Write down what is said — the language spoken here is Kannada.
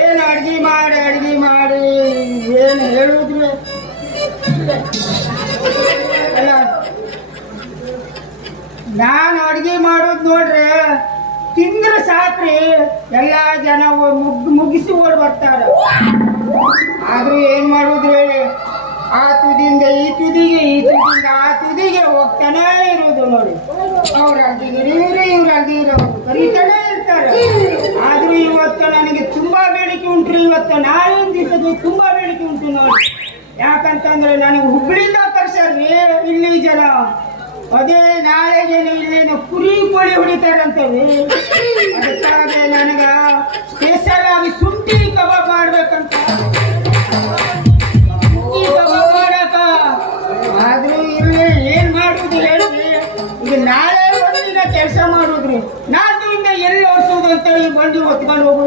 ಏನು ಅಡ್ಗೆ ಮಾಡಿ ಏನು ಹೇಳುದ್ರಿ ಅಲ್ಲ, ನಾನು ಅಡ್ಗೆ ಮಾಡೋದು ನೋಡ್ರಿ ತಿಂದ್ರೆ ಸಾಕ್ರಿ ಎಲ್ಲ ಜನ ಮುಗಿಸಿ ಓಡ್ ಬರ್ತಾರ. ಆದ್ರೂ ಏನ್ ಮಾಡುದ್ರಿ ಹೇಳಿ, ಆ ತುದಿಯಿಂದ ಈ ತುದಿಗೆ, ಈ ತುದಿಯಿಂದ ಆ ತುದಿಗೆ ಹೋಗ್ತಾನೆ ಇರುವುದು ನೋಡಿ. ಅವ್ರ ಅಡ್ಡಿಗಿರಿ ಇವ್ರ ಅಡ್ಡಿಗಿರಿ ಕರೀತಾನೆ ಇರ್ತಾರೆ. ಆದ್ರೂ ಇವತ್ತು ನನಗೆ ತುಂಬಾ ಬೇಡಿಕೆ ಉಂಟ್ರಿ. ಇವತ್ತು ನಾಳಿನ ದಿವಸದ್ದು ತುಂಬಾ ಬೇಡಿಕೆ ಉಂಟು ನೋಡಿ. ಯಾಕಂತಂದ್ರೆ ನನಗೆ ಹುಬ್ಳಿಂದ ಕರ್ಸಾರ್ರಿ ಇಲ್ಲಿ ಜನ. ಅದೇ ನಾಳೆಗೆ ಇಲ್ಲೇನು ಕುರಿ ಕೋಳಿ ಹೊಡಿತಾರಂತವಿ. ಅದಕ್ಕಾಗಿ ನನಗ ಸ್ಪೆಷಲ್ ಆಗಿ ಶುಂಠಿ ಕಬಾಬ್ ಮಾಡ್ಬೇಕಂತ. ಶುಂಠಿ ಕಬಾಬ್ ಮಾಡಕ ಆದ್ರೂ ಇಲ್ಲಿ ಏನ್ ಮಾಡುದು ಹೇಳ್ರಿ. ಈಗ ನಾಳೆ ಒಂದಿನ ಕೆಲಸ ಮಾಡುದ್ರಿ, ನಾಲ್ಕು ಎಲ್ಲಿ ಓಡಿಸೋದು ಅಂತ ಈ ಬಂಡಿ ಹೊತ್ಕೊಂಡು ಹೋಗುದು